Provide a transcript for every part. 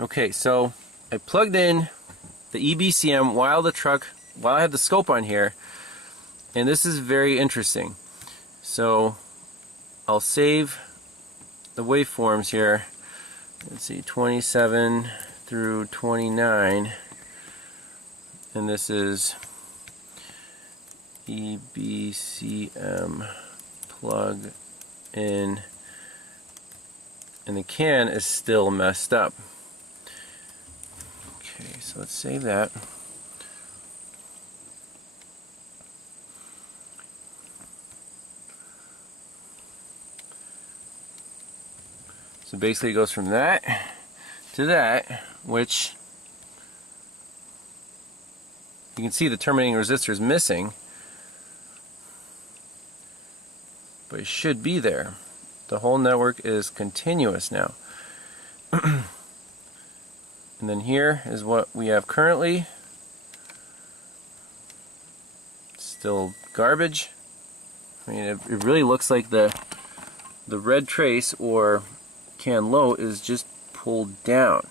Okay, so I plugged in the EBCM while I had the scope on here, and this is very interesting. So I'll save the waveforms here. Let's see, 27 through 29, and this is EBCM plug in, and the can is still messed up. Okay, so let's save that. So basically it goes from that to that, which you can see the terminating resistor is missing, but it should be there. The whole network is continuous now. And then here is what we have currently. Still garbage. I mean, it really looks like the red trace or can low is just pulled down.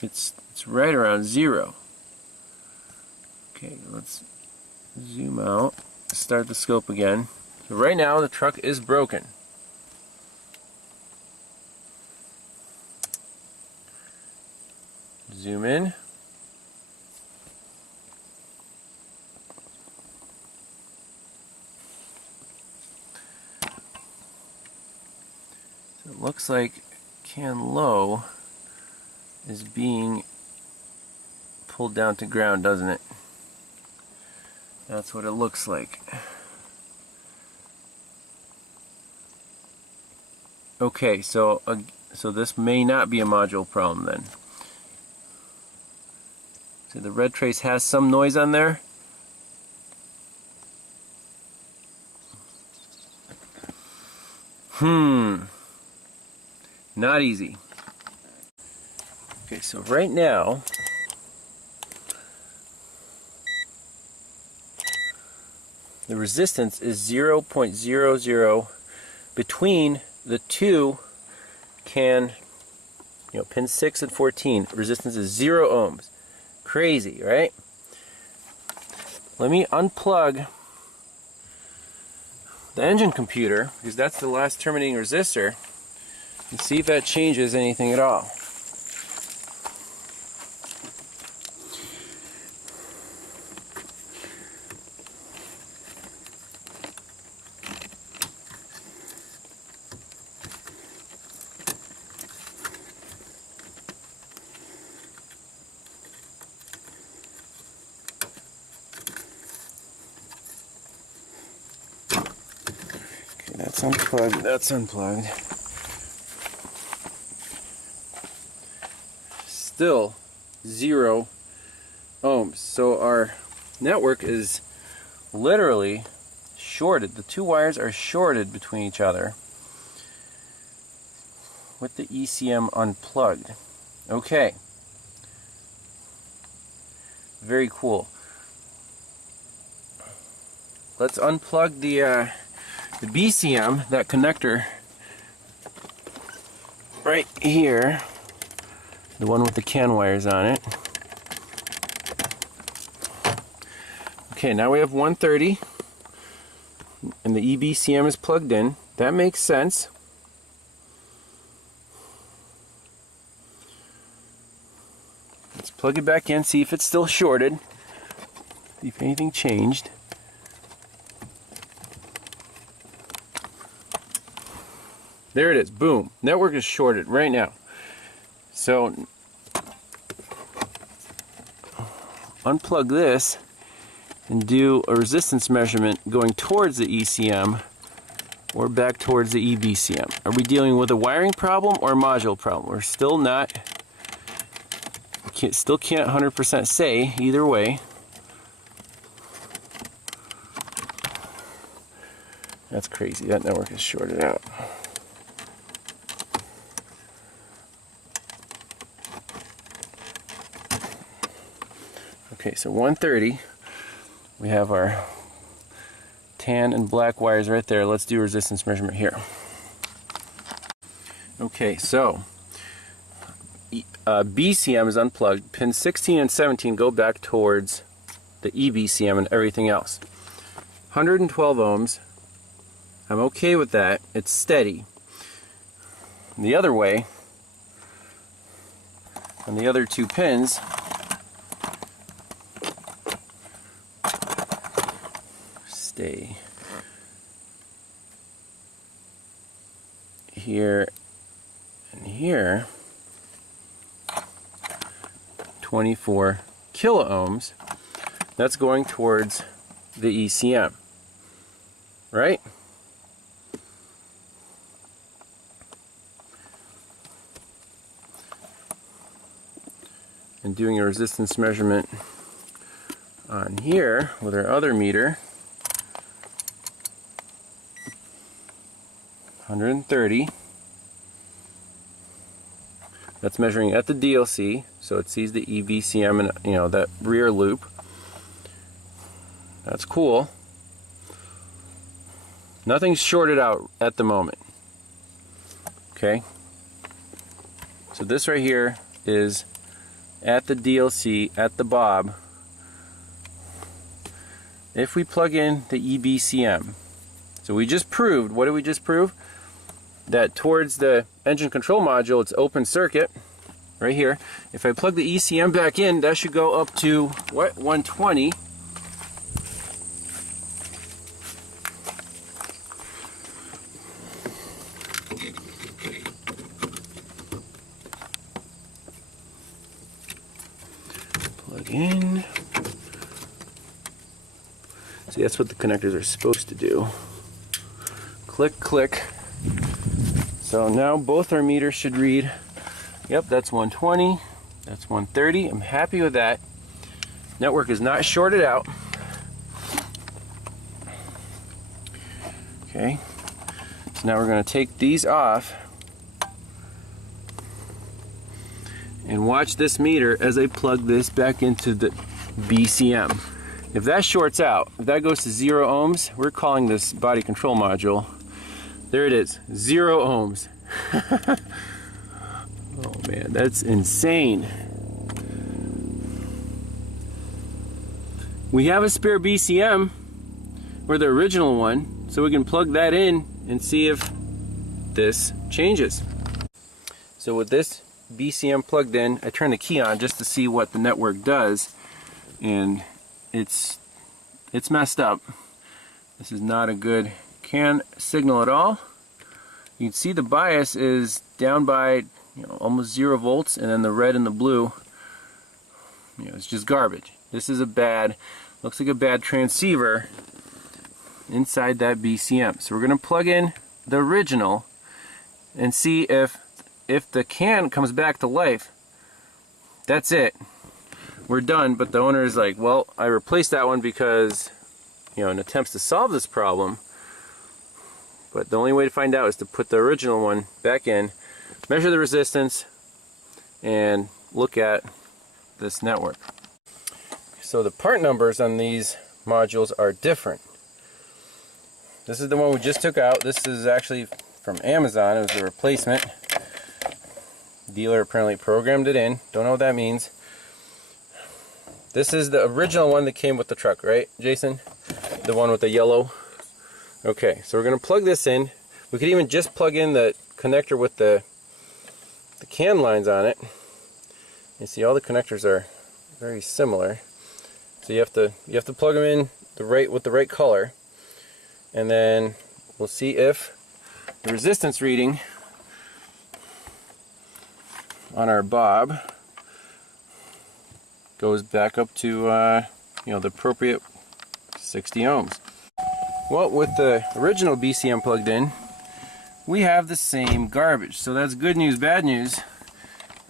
It's right around 0. Okay, let's zoom out, start the scope again. So right now the truck is broken. Zoom in. So it looks like can low is being pulled down to ground, doesn't it? That's what it looks like. Okay, so this may not be a module problem then. So the red trace has some noise on there. Not easy. Okay, so right now the resistance is 0.00 between the two pin 6 and 14. Resistance is 0 ohms. Crazy, right? Let me unplug the engine computer, because that's the last terminating resistor, and see if that changes anything at all. That's unplugged, that's unplugged. Still 0 ohms. So our network is literally shorted. The two wires are shorted between each other with the ECM unplugged. Okay. Very cool. Let's unplug the BCM, that connector right here, the one with the CAN wires on it. Okay, now we have 130 and the EBCM is plugged in. That makes sense. Let's plug it back in, see if it's still shorted, see if anything changed. There it is, boom. Network is shorted right now. So unplug this and do a resistance measurement going towards the ECM or back towards the EBCM. Are we dealing with a wiring problem or a module problem? We're still not, still can't 100% say either way. That's crazy, that network is shorted out. Okay, so 130, we have our tan and black wires right there. Let's do a resistance measurement here. Okay, so BCM is unplugged. Pins 16 and 17 go back towards the EBCM and everything else. 112 ohms. I'm okay with that. It's steady. The other way, on the other two pins, stay here and here, 24 kilo ohms. That's going towards the ECM, right? And doing a resistance measurement on here with our other meter, 130. That's measuring at the DLC, so it sees the EBCM and, you know, that rear loop. That's cool. Nothing's shorted out at the moment. Okay. So this right here is at the DLC, at the bob. If we plug in the EBCM, so we just proved, what did we just prove? That towards the engine control module, it's open circuit, right here. If I plug the ECM back in, that should go up to, what, 120. Plug in. See, that's what the connectors are supposed to do. Click, click. So now both our meters should read, yep, that's 120, that's 130. I'm happy with that. Network is not shorted out. Okay, so now we're going to take these off and watch this meter as I plug this back into the BCM. If that shorts out, if that goes to 0 ohms, we're calling this body control module. There it is, 0 ohms. Oh man, that's insane. We have a spare BCM, or the original one, so we can plug that in and see if this changes. So with this BCM plugged in, I turn the key on just to see what the network does, and it's messed up. This is not a good CAN signal at all. You can see the bias is down by, you know, almost 0 volts, and then the red and the blue, you know, it's just garbage. This is a bad, looks like a bad transceiver inside that BCM. So we're going to plug in the original and see if the CAN comes back to life. That's it. We're done. But the owner is like, well, I replaced that one because, you know, in attempts to solve this problem. But the only way to find out is to put the original one back in, measure the resistance, and look at this network. So the part numbers on these modules are different. This is the one we just took out. This is actually from Amazon. It was the replacement. Dealer apparently programmed it in. Don't know what that means. This is the original one that came with the truck, right, Jason? The one with the yellow. Okay, so we're going to plug this in. We could even just plug in the connector with the CAN lines on it. You see, all the connectors are very similar. So you have to plug them in with the right color, and then we'll see if the resistance reading on our bob goes back up to you know, the appropriate 60 ohms. Well, with the original BCM plugged in, we have the same garbage. So that's good news. Bad news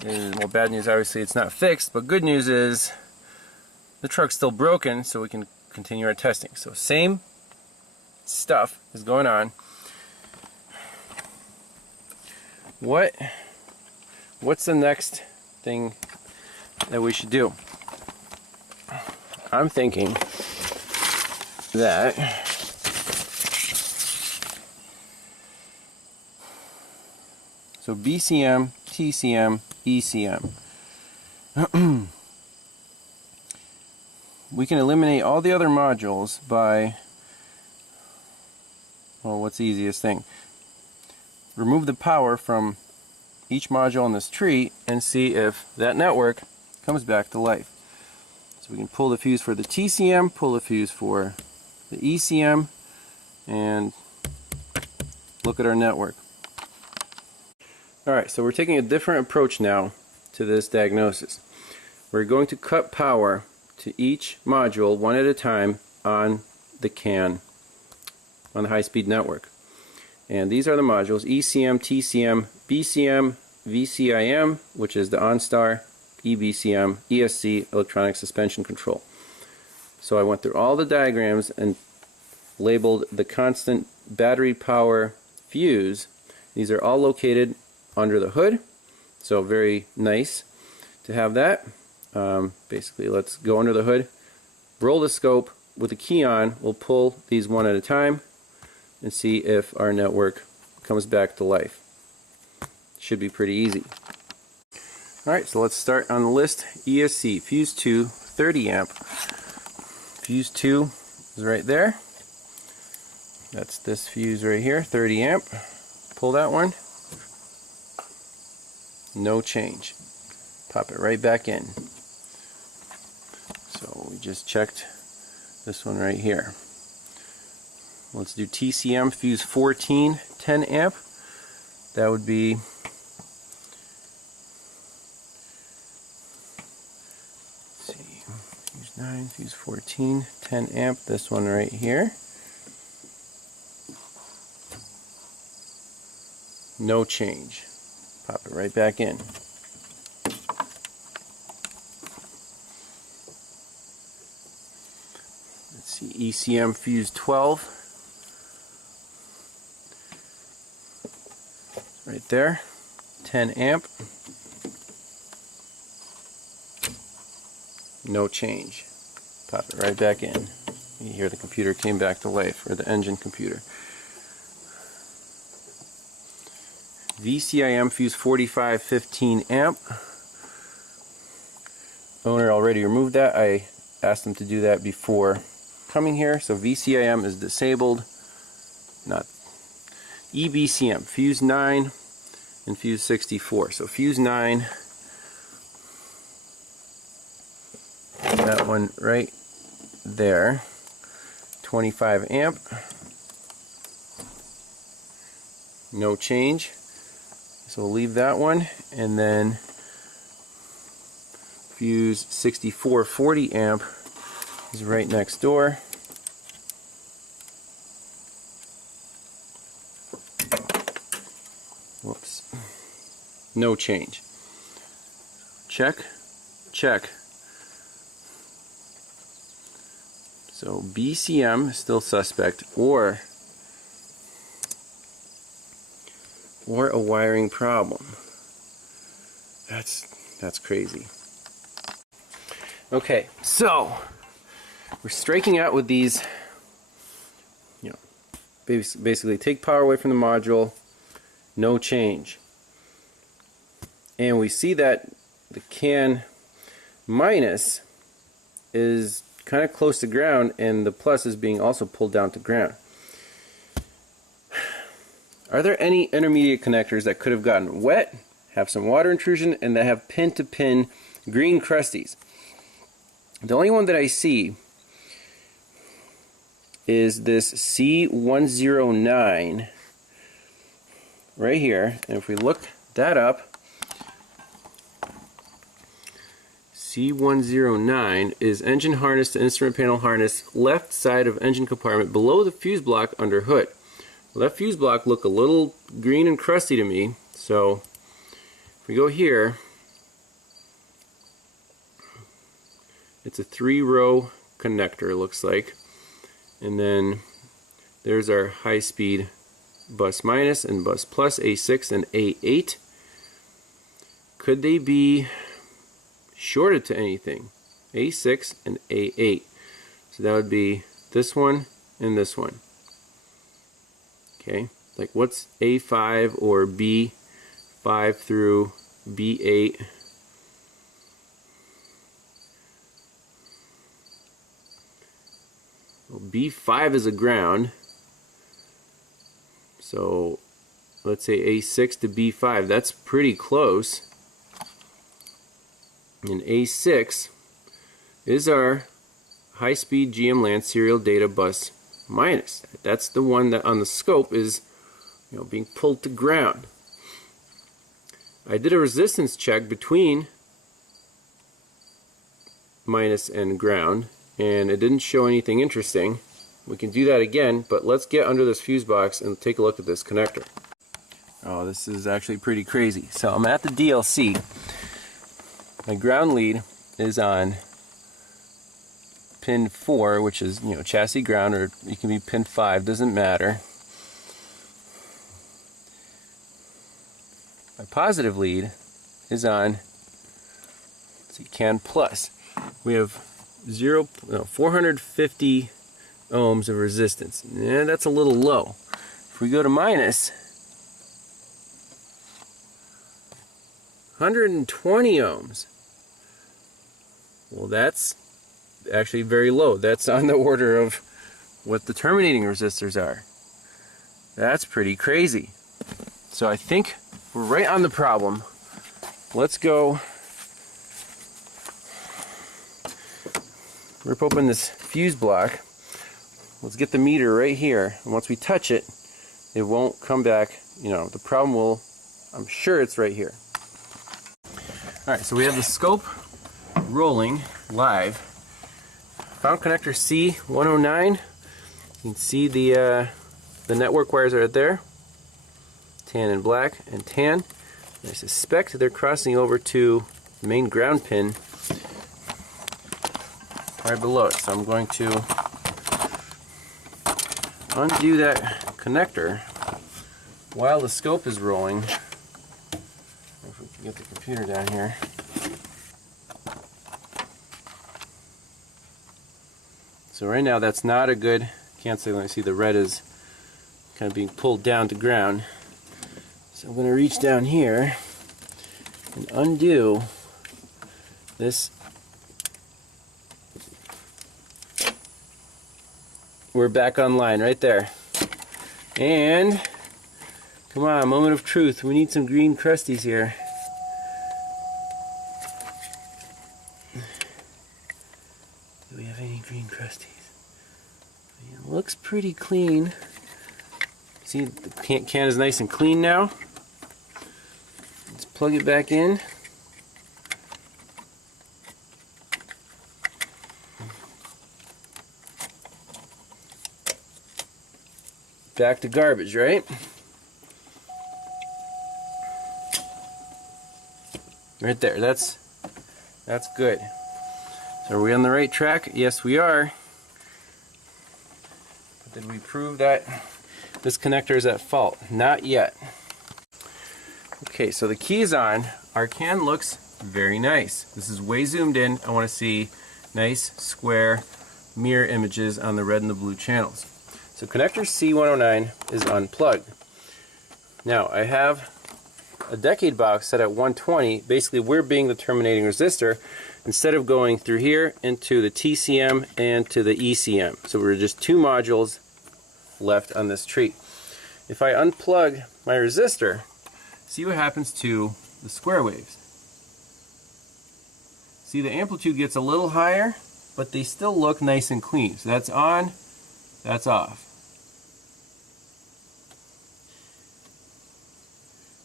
is, well, bad news obviously it's not fixed, but good news is the truck's still broken, so we can continue our testing. So same stuff is going on. What's the next thing that we should do? I'm thinking that So BCM, TCM, ECM. We can eliminate all the other modules by, well, what's the easiest thing? Remove the power from each module in this tree and see if that network comes back to life. So we can pull the fuse for the TCM, pull the fuse for the ECM, and look at our network. Alright, so we're taking a different approach now to this diagnosis. We're going to cut power to each module one at a time on the CAN, on the high-speed network. And these are the modules: ECM, TCM, BCM, VCIM, which is the OnStar, EBCM, ESC, electronic suspension control. So I went through all the diagrams and labeled the constant battery power fuse. These are all located under the hood, so very nice to have that. Basically, let's go under the hood, roll the scope with the key on. We'll pull these one at a time and see if our network comes back to life. Should be pretty easy. Alright, so let's start on the list. ESC, fuse 2, 30 amp. Fuse 2 is right there. That's this fuse right here, 30 amp. Pull that one. No change. Pop it right back in. So we just checked this one right here. Let's do TCM, fuse 14, 10 amp. That would be, let's see, fuse 9, fuse 14, 10 amp. This one right here. No change. Pop it right back in. Let's see, ECM, fuse 12. Right there, 10 amp, no change. Pop it right back in. You hear the computer came back to life, or the engine computer. VCIM, fuse 45, 15 amp. Owner already removed that. I asked him to do that before coming here, so VCIM is disabled. Not EBCM, fuse 9 and fuse 64. So fuse 9, that one right there, 25 amp, no change. So we'll leave that one, and then fuse 64, 40 amp is right next door. Whoops. No change. Check, check. So BCM is still suspect, or a wiring problem. That's crazy. Okay, so we're striking out with these, you know, basically take power away from the module, no change. And we see that the CAN minus is kind of close to ground, and the plus is being also pulled down to ground. Are there any intermediate connectors that could have gotten wet, have some water intrusion, and that have pin-to-pin green crusties? The only one that I see is this C109 right here, and if we look that up, C109 is engine harness to instrument panel harness, left side of engine compartment below the fuse block under hood. Well, that fuse block looked a little green and crusty to me, so if we go here, it's a 3-row connector, it looks like, and then there's our high-speed bus minus and bus plus, A6 and A8. Could they be shorted to anything? A6 and A8. So that would be this one and this one. Okay, like what's A5 or B5 5 through B8. Well, B5 is a ground, so let's say A6 to B5, that's pretty close. And A6 is our high-speed GM LAN serial data bus minus. That's the one that on the scope is, you know, being pulled to ground. I did a resistance check between minus and ground, and it didn't show anything interesting. We can do that again, but let's get under this fuse box and take a look at this connector. Oh, this is actually pretty crazy. So I'm at the DLC. My ground lead is on pin 4, which is, you know, chassis ground, or it can be pin 5, doesn't matter. My positive lead is on, let's see, CAN plus. We have 450 ohms of resistance. Yeah, that's a little low. If we go to minus, 120 ohms. Well, that's actually very low. That's on the order of what the terminating resistors are. That's pretty crazy. So I think we're right on the problem. Let's go rip open this fuse block. Let's get the meter right here, and once we touch it, it won't come back. You know, the problem will, I'm sure it's right here. Alright, so we have the scope rolling live. Found connector C109. You can see the network wires are right there. Tan and black and tan. I suspect they're crossing over to the main ground pin right below it. So I'm going to undo that connector while the scope is rolling. If we can get the computer down here. So right now that's not a good, can't say when I see the red is kind of being pulled down to ground. So I'm going to reach down here and undo this. We're back online right there. And come on, moment of truth. We need some green crusties here. Do we have any green crusties? It looks pretty clean. See, the can is nice and clean now. Let's plug it back in. Back to garbage, right? Right there, that's good. So are we on the right track? Yes, we are. But did we prove that this connector is at fault? Not yet. Okay, so the key is on. Our can looks very nice. This is way zoomed in. I want to see nice square mirror images on the red and the blue channels. So connector C109 is unplugged. Now I have a decade box set at 120. Basically we're being the terminating resistor instead of going through here into the TCM and to the ECM. So we're just two modules left on this tree. If I unplug my resistor, see what happens to the square waves. See, the amplitude gets a little higher, but they still look nice and clean. So that's on, that's off.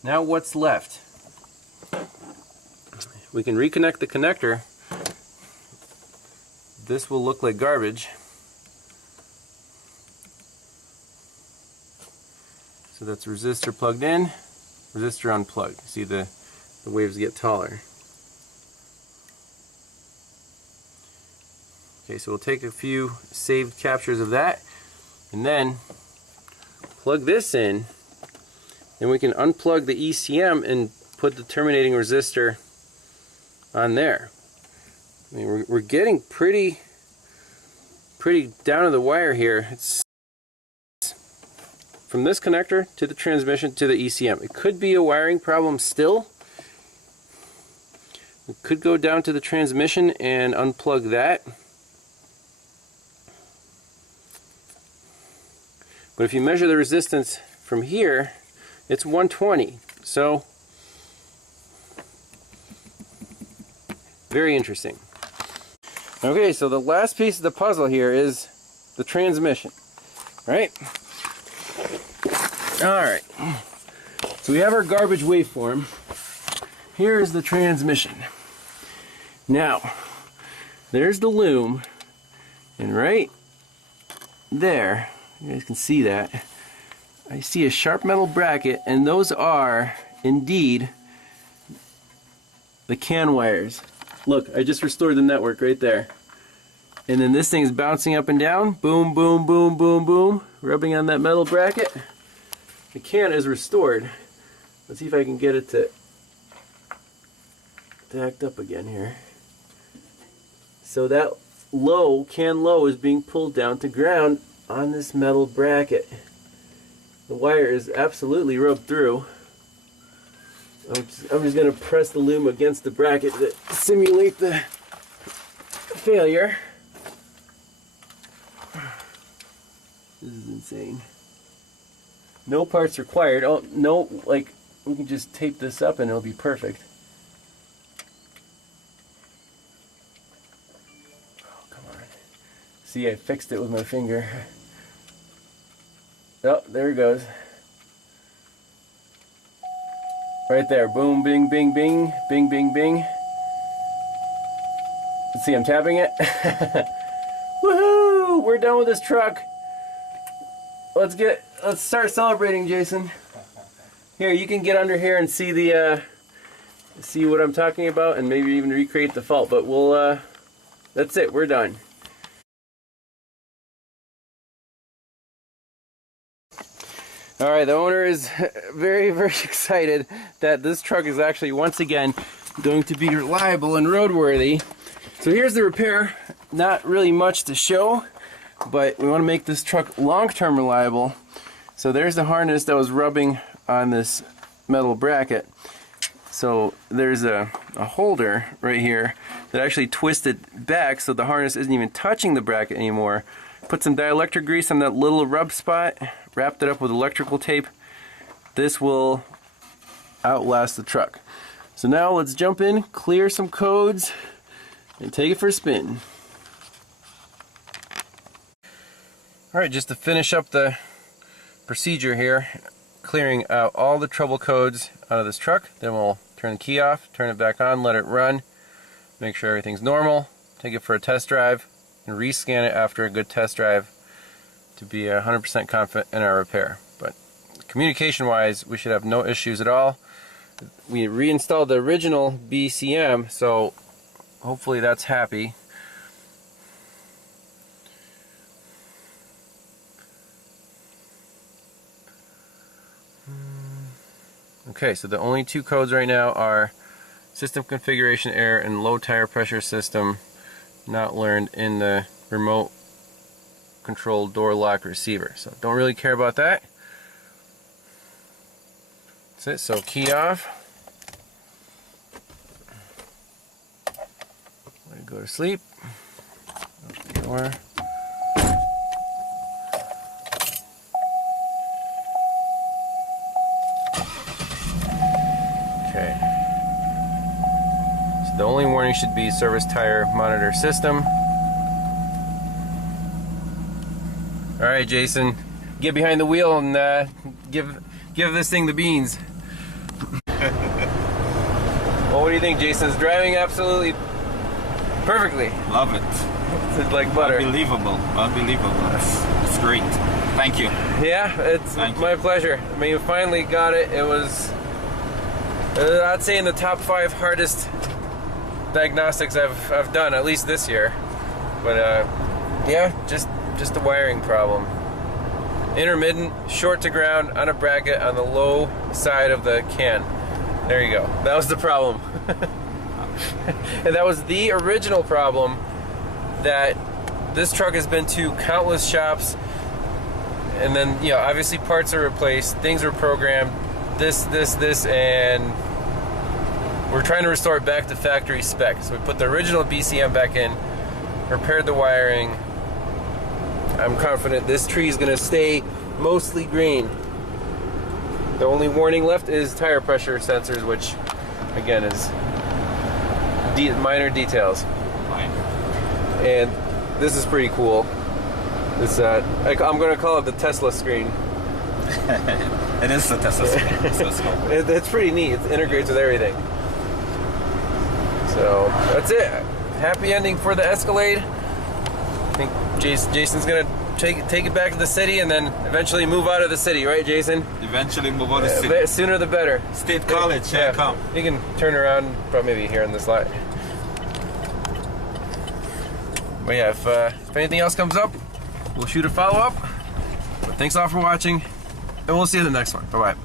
Now what's left? We can reconnect the connector. This will look like garbage. So that's resistor plugged in, resistor unplugged. See the waves get taller. Okay, so we'll take a few saved captures of that and then plug this in. Then we can unplug the ECM and put the terminating resistor on there. I mean, we're getting pretty down to the wire here. It's from this connector to the transmission to the ECM. It could be a wiring problem still. We could go down to the transmission and unplug that. But if you measure the resistance from here, it's 120. So, very interesting. Okay, so the last piece of the puzzle here is the transmission, right? Alright, so we have our garbage waveform. Here is the transmission. Now, there's the loom, and right there, you guys can see that, I see a sharp metal bracket, and those are indeed the CAN wires. Look, I just restored the network right there. And then this thing is bouncing up and down. Boom, boom, boom, boom, boom. Rubbing on that metal bracket. The CAN is restored. Let's see if I can get it to act up again here. So that low, CAN low, is being pulled down to ground on this metal bracket. The wire is absolutely rubbed through. I'm just going to press the loom against the bracket to simulate the failure. This is insane. No parts required. Oh, no, like, we can just tape this up and it'll be perfect. Oh, come on. See, I fixed it with my finger. Oh, there it goes. Right there, boom, bing, bing, bing, bing, bing, bing. Let's see, I'm tapping it. Woohoo! We're done with this truck. Let's start celebrating, Jason. Here, you can get under here and see the see what I'm talking about, and maybe even recreate the fault. But we'll that's it. We're done. Alright, the owner is very, very excited that this truck is actually once again going to be reliable and roadworthy. So here's the repair. Not really much to show, but we want to make this truck long-term reliable. So there's the harness that was rubbing on this metal bracket. So there's a holder right here that actually twisted back so the harness isn't even touching the bracket anymore. Put some dielectric grease on that little rub spot, wrapped it up with electrical tape. This will outlast the truck. So now let's jump in, clear some codes, and take it for a spin. Alright, just to finish up the procedure here, clearing out all the trouble codes out of this truck, then we'll turn the key off, turn it back on, let it run, make sure everything's normal, take it for a test drive, and rescan it after a good test drive to be 100% confident in our repair. But communication wise, we should have no issues at all. We reinstalled the original BCM, so hopefully that's happy. Okay, so the only two codes right now are system configuration error and low tire pressure system not learned in the remote control door lock receiver. So don't really care about that. That's it, so key off. Let it go to sleep. Open the door. Okay. So the only warning should be service tire monitor system. Alright, Jason, get behind the wheel and give this thing the beans. Well, what do you think, Jason? It's driving absolutely perfectly. Love it. It's like butter. Unbelievable. Unbelievable. It's great. Thank you. Yeah, it's my pleasure. I mean, we finally got it. It was, I'd say, in the top 5 hardest diagnostics I've done, at least this year. But yeah, just a wiring problem. Intermittent, short to ground on a bracket on the low side of the can. There you go. That was the problem. And that was the original problem that this truck has been to countless shops and then, you know, obviously parts are replaced, things are programmed, this, and we're trying to restore it back to factory spec. So we put the original BCM back in, repaired the wiring. I'm confident this tree is going to stay mostly green. The only warning left is tire pressure sensors, which again is minor details. Fine. And this is pretty cool. This I'm going to call it the Tesla screen. It is the Tesla screen. So it's cool. It's pretty neat. It integrates with everything. So that's it. Happy ending for the Escalade. I think Jason's gonna take it back to the city and then eventually move out of the city, right, Jason? Eventually move out of the city. Sooner the better. State College, yeah, come. You can turn around, probably maybe here on this lot. But yeah, if anything else comes up, we'll shoot a follow-up. But thanks all for watching, and we'll see you in the next one. Bye-bye.